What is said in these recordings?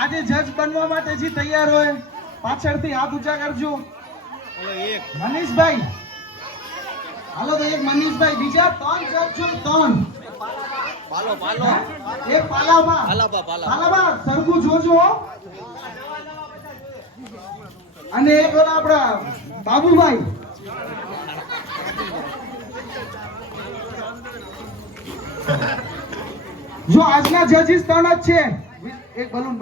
આજે જજ બનવા માટે જે તૈયાર હોય પાછળથી હાથ ઊંચા કરજો. મનીષભાઈ હાલો તો એક મનીષભાઈ, બીજા 3 જજ જો 3 એક પાલાબા સરખું જોજો. અને એક ઓલા આપણા બાબુભાઈ. जो आज का जजिस 3 જ છે. एक बलून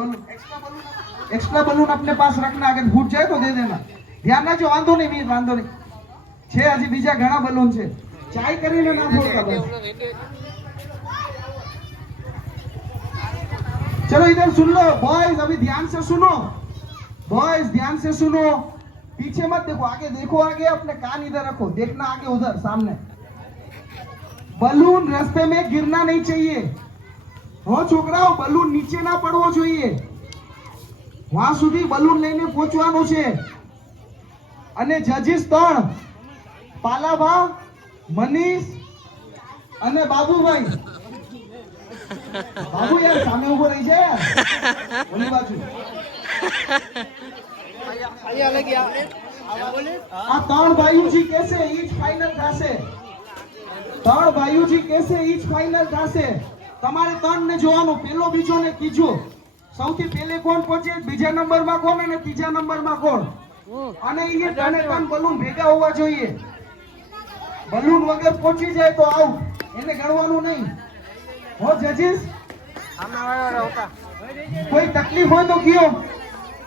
एक्स्ट्रा बलून अपने पास रखना, अगर फूट जाए तो दे देना. ध्यान रखो, वांधो नहीं मीर, वांधो नहीं છે. હજી બીજા ઘણા બલૂન છે. ચાય કરીને ના ફોડતા બસ. चलो इधर सुन लो बॉयज, अभी ध्यान से सुनो बॉयज, ध्यान से सुनो. पीछे मत देखो, आगे देखो. आगे अपने कान इधर रखो, देखना आगे उधर सामने. बलून रास्ते में गिरना नहीं चाहिए. हो छोकराओ, बलून નીચે ના પડવો જોઈએ. વહાં સુધી બલૂન લઈને પહોંચવાનું છે. અને જજીસ 3 પાલાભા, મનીષ અને બાબુભાઈ. બાબુ યાર સામે ઉભો રહી જાય યાર, ઓલી બાજુ. આ 3 ભાઈઓજી કેસે ઈચ ફાઇનલ થશે. 3 ભાઈઓજી કેસે ઈચ ફાઇનલ થશે. તમારે 3 ને જોવાનું, પેલો બીજો ને ત્રીજો. સૌથી પહેલે કોણ પહોંચે, બીજા નંબરમાં કોણ અને ત્રીજા નંબરમાં કોણ. અને એ 3 બલૂન ભેગા હોવા જોઈએ. બલૂન વગર પહોંચી જાય તો આઉટ, એને ગણવાનું નહીં. હો જજીસ, કોઈ તકલીફ હોય તો કયો,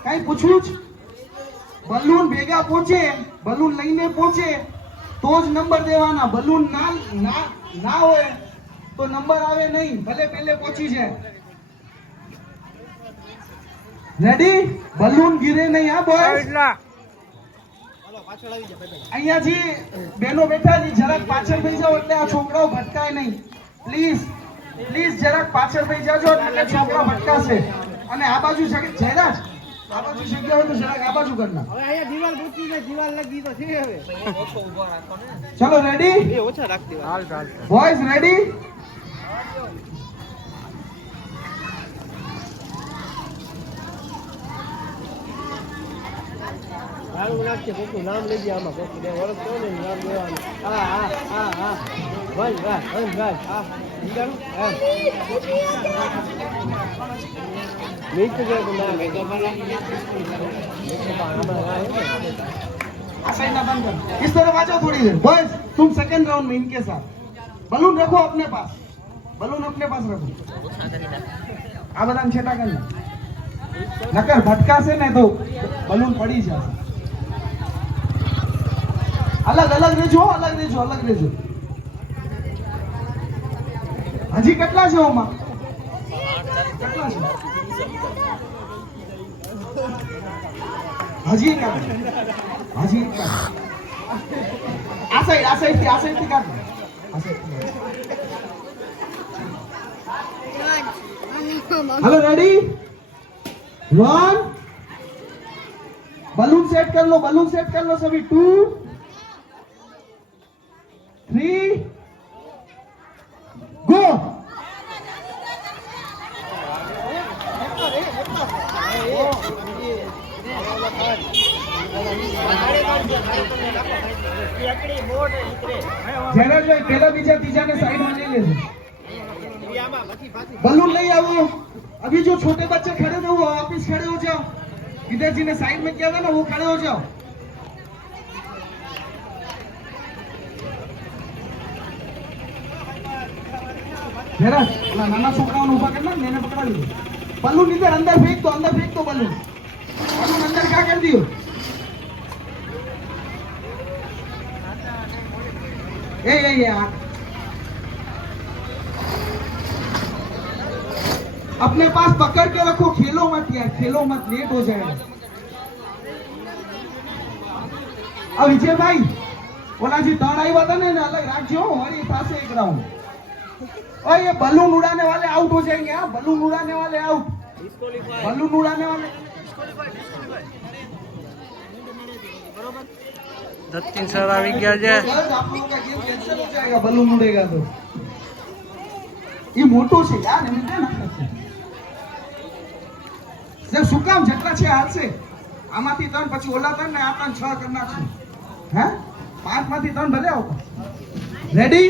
કઈ પૂછવું જ. બલૂન ભેગા પહોંચે, બલૂન લઈને પહોંચે તો જ નંબર દેવાના. બલૂન ના હોય તો નંબર આવે નહીં, ભલે પહેલે પહોંચી જાય. રેડી? બલૂન ગીરે નહીં હા બોયસ. અહીંયાથી બેનો બેઠા છે, જરાક પાછળ થઈ જાઓ એટલે આ છોકરાઓ ભટકાય નહીં. પ્લીઝ જરાક પાછળ થઈ જાજો એટલે છોકરા ભટકાશે. અને આ બાજુ જયરાજ, આ બાજુ જગ્યા હોય તો જરાક આ બાજુ કરના. હવે અહીંયા દીવાલ પૂછી છે, દીવાલ લગી તો છે. હવે ઓછો ઊભો રાખો ને. ચલો રેડી? એ ઓછા રાખતી હાલ બોયસ. રેડી? નામ લઈ ગયા આમાં ઓળખતો ને નામ લેવાનું. इस तरह बाजो थोड़ी देर. बॉयज तुम सेकंड राउंड में इनके साथ बलून रखो अपने पास, बलून अपने पास रखो. આ બધા છેટા કરી નકર ભટકાશે ને તો બલૂન પડી જશે. અલગ રહેજો. હજી કેટલા છે ઓમાં? કેટલા છે હજી? આ સાઈડ થી કાઢો. Hello ready? 1 बलून सेट कर लो सभी. 2 3 गो. जयराज भाई पहला बीजा तीजा ने साइड में ले लेજો. बलून ले आओ. अभी जो छोटे बच्चे खड़े थे वो वापिस खड़े हो जाओ. इधर जी ने साइड में किया था ना वो खड़े हो जाओ. जरा नाना छोकराओं ने ऊपर करना, मैंने पकड़ा लिया. बलून इधर अंदर फेंक दो बलून अंदर क्या कर दियो. ए अपने पास पकड़ के रखो, खेलो मत यार, लेट हो जाएगा. अब विजय भाई ओला जी 3 આવ્યા હતા ને अलग રાખજો. हमारी पास एक राउंड. और ये बलून उड़ाने वाले आउट हो जाएंगे. हाँ, बलून उड़ाने वाले आउट. दत्तीन सर આવી ગયા છે. आप लोगों का गेम कैंसिल हो जाएगा बलून उड़ेगा तो. ये मोटो છે यार, એમ કે ના. જે શું કામ જેટલા છે હાલશે આમાંથી 3 પછી ઓલા 3 ને આ 3 6 કરી નાખશું હે 5 માંથી 3 ભલે આવો રેડી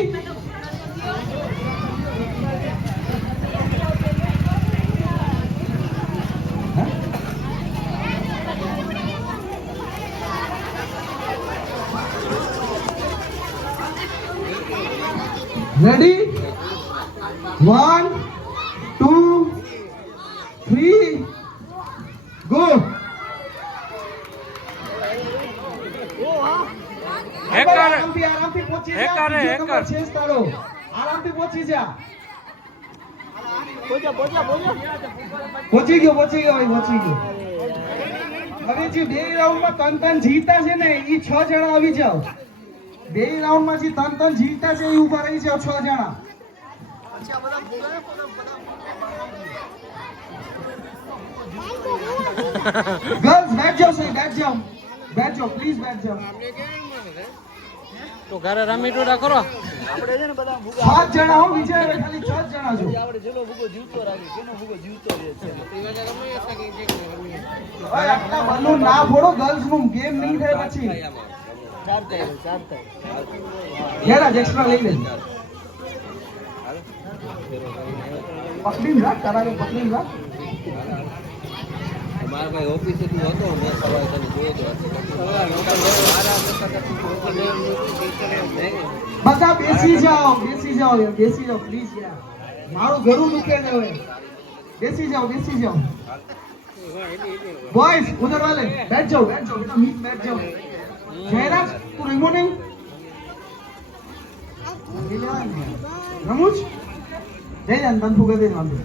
Ready? 1, 2, 3, go! આરામથી પહોંચી જા. હેકર, બીજો હેકર. નંબર છે જ તારો. આરામથી પહોંચી જા. પહોંચી ગયો ભાઈ પહોંચી ગયો. હવે જે બે રાઉન્ડમાં ત્રણ જીતા છે ને એ 6 જણા આવી જાઓ. બે રાઉન્ડમાં જે ત્રણ જીતા છે એ ઉભા રહી જાઓ 6 જણા. ગર્લ્સ બેઠ જાઓ સહી બેઠ જાઓ પ્લીઝ બેઠ જાઓ. તો ઘરે રમી ટોડા કરો 7 જણા હો વિજય હવે ખાલી 6 જણા છો. ઓય આટલા બલૂન ના ફોડો ગર્લ્સ નું ગેમ નહીં થાય પછી. ઘેરા એક્સ્ટ્રા લઈ લે. પકડીને રાખ તારા પકડીને રાખ. મારા ભાઈ ઓફિસે તું હતો મેં સવારે તને જોયો તો બધા બેસી જાઓ યાર બેસી જાઓ પ્લીઝ યાર. મારું ઘરું દુખે છે હવે. બેસી જાઓ બોયઝ ઉધર વાલે બેઠ જાઓ બેટા મીટ બેઠ જાઓ. જયરાજ તું રમો નહીં રમુજ જઈ જાન બંધ ફૂગા દે વાંધો.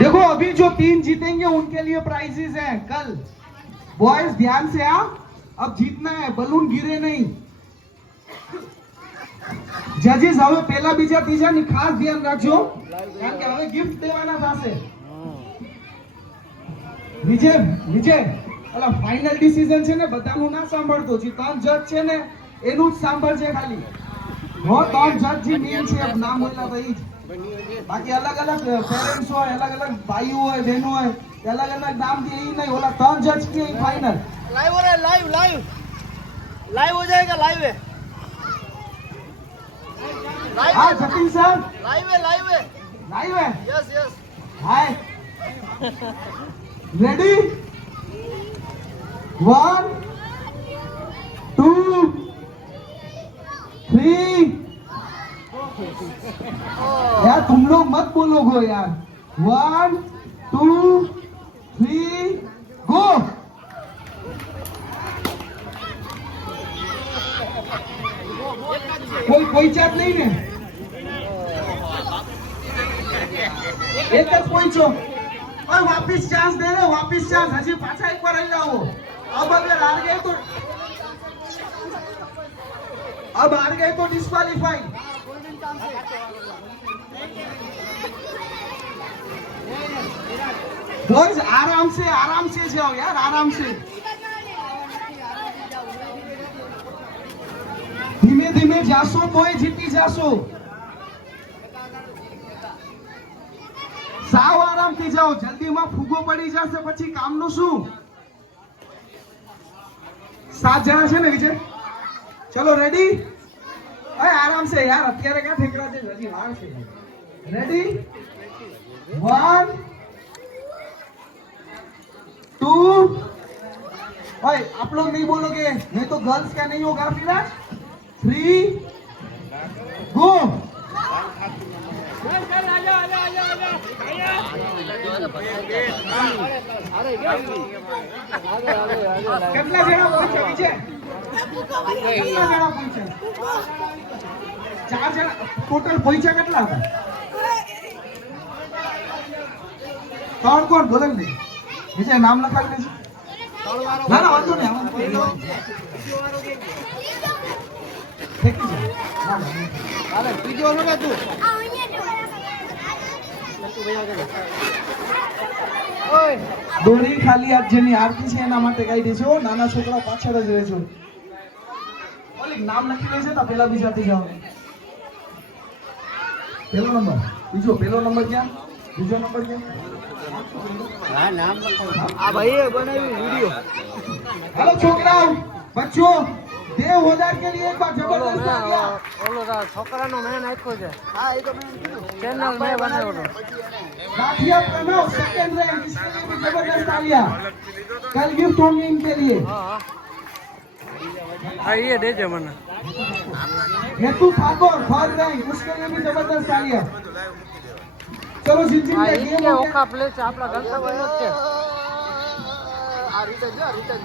देखो अभी जो 3 जीतेंगे उनके लिए प्राइजेस हैं कल. बॉयज ध्यान से आ अब जीतना है बलून गिरे नहीं. जजेस હવે પહેલા બીજા ત્રીજા ની ખાસ ધ્યાન રાખજો કારણ કે હવે ગિફ્ટ દેવાના થશે. વિજય અલા ફાઇનલ ડિસિઝન છે ને બધાનું ના સાંભળતો જે 3 જજ છે ને એનું જ સાંભળજે ખાલી. હો 3 જજ જે મેન છે अब નામ બોલના ભાઈ બાકી અલગ અલગ પેરેન્ટ્સ હોય અલગ અલગ ભાઈઓ હોય બહેનો હોય અલગ અલગ નામ થી એ નહીં ઓલા 3 જજ की फाइनल लाइव हो रहा है लाइव हो जाएगा लाइव है हाँ जतिन सर लाइव है यस हाय रेडी 1 2 3 यार तुम लोग मत बोलोगे यार 1 2 3 गो. कोई चाट नहीं है एक જ પહોંચો. और वापस चांस दे रहे वापस चांस हजी पाछा एक बार आई जाओ. अब अगर हार गए तो डिस्क्वालीफाई. बॉयज आराम से जाओ यार आराम से. ધીમે ધીમે જાશો તોય જીતી જાશો. સાવ આરામથી જાઓ જલ્દીમાં ફૂગો પડી જશે પછી કામનું શું. 7 જણા છે ને વિજય ચલો રેડી. અરે આરામ સે યાર અત્યારે ક્યાં ઠેકડા છે હજી વાર છે. રેડી 1 2 भाई आप लोग नहीं बोलोगे नहीं तो गर्ल्स क्या नहीं होगा फिर 3 गो. કેટલા જણા પહોંચ્યા વિજય કેટલા જણા પહોંચ્યા 4 જણા ટોટલ પહોંચ્યા કેટલા હતા 3 કોણ બોલે નહીં વિજય નામ લખાવી દેજો. ના ના વાંધો નહીં દોરી ખાલી હાથ જેની આરતી છે એના માટે કાઢી છે હો. નાના છોકરા પાછળ જ રહેજો. ઓલી નામ લખી લેજે તો પેલા બીજાથી જાઓ. પેલો નંબર, બીજો પેલો નંબર ક્યાં, બીજો નંબર ક્યાં? આ ભાઈએ બનાવ્યું વિડિયો. हेलो छोकराओ, बच्चों, देव होदार के लिए एक बार जबरदस्त तालियां. છોકરાનો મેં નાખ્યો છે હા એ તો મેં કીધું. ચેનલ મેં બનાવ્યો હતો राठिया प्रणव सेकंड रैंक, इसके लिए भी जबरदस्त तालियां. कल गिफ्ट होंगे इनके लिए. હા એ દેજે મને हेतु ठाकुर थर्ड रैंक, उसके लिए भी जबरदस्त तालियां. चलो जिन હા जिन એ गेम કે ઓખા પ્લેસ આપણા ગંતવ્ય જ છે આ રીતે જો આ રીતે